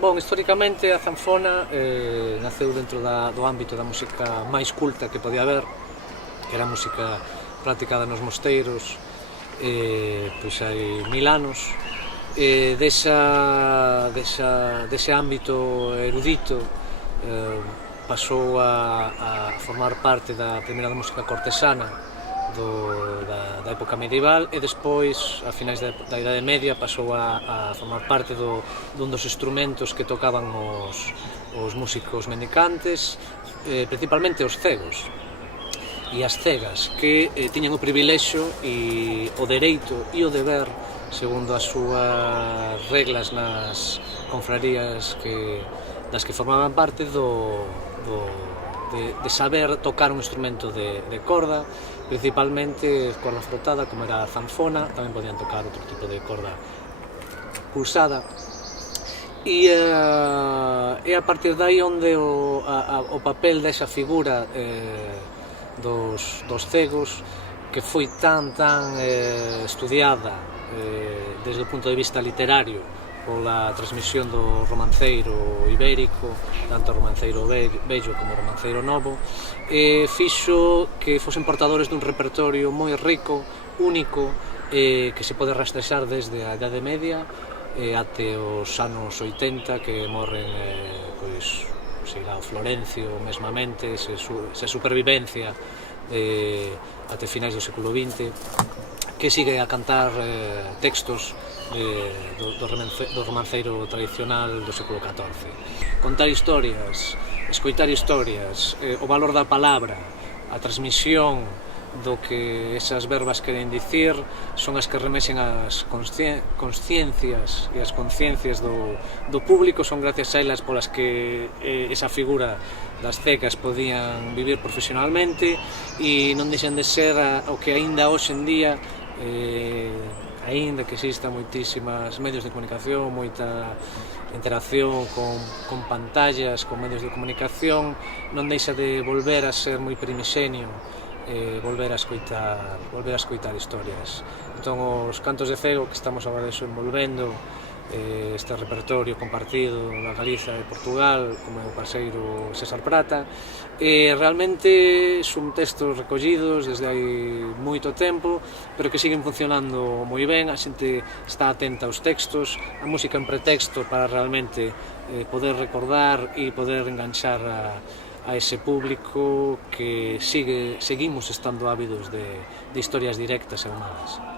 Bon, históricamente a zanfona naceu dentro do ámbito da música máis culta que podía haber, que era a música practicada nos mosteiros pois hai 1000 anos. Dese ámbito erudito pasou a formar parte da primeira música cortesana da época medieval e despois, a finais da Idade Media, pasou a formar parte dun dos instrumentos que tocaban os músicos mendicantes, principalmente os cegos e as cegas, que tiñan o privilexio e o dereito e o deber, segundo as súas reglas nas confrarías das que formaban parte, de saber tocar un instrumento de corda, principalmente corda frotada, como era a zanfona. Tamén podían tocar outro tipo de corda pulsada, e a partir de aí onde o papel desa figura dos cegos, que foi tan estudiada desde o punto de vista literario pola transmisión do romanceiro ibérico, tanto o romanceiro vello como o romanceiro novo, fixo que fosen portadores dun repertorio moi rico, único, que se pode rastrexar desde a Idade Media até os anos 80, que morren o Florencio mesmamente, se supervivencia até finais do século XX, que sigue a cantar textos do romanceiro tradicional do século XIV. Contar historias, escoitar historias, o valor da palabra, a transmisión do que esas verbas queren dicir, son as que remexen as consciencias e as conciencias do público. Son gracias a elas polas que esa figura das cegas podían vivir profesionalmente, e non deixan de ser o que aínda hoxe en día, aínda que existan moitísimas medios de comunicación, moita interacción con pantallas, con medios de comunicación, non deixa de volver a ser moi primixenio, volver a escoitar historias. Entón, os cantos de cego que estamos agora desenvolvendo, este repertorio compartido da Galiza e Portugal como o parceiro César Prata, realmente son textos recollidos desde hai moito tempo, pero que siguen funcionando moi ben. A xente está atenta aos textos, a música en pretexto para realmente poder recordar e poder enganchar a ese público que seguimos estando ávidos de historias directas e humanas.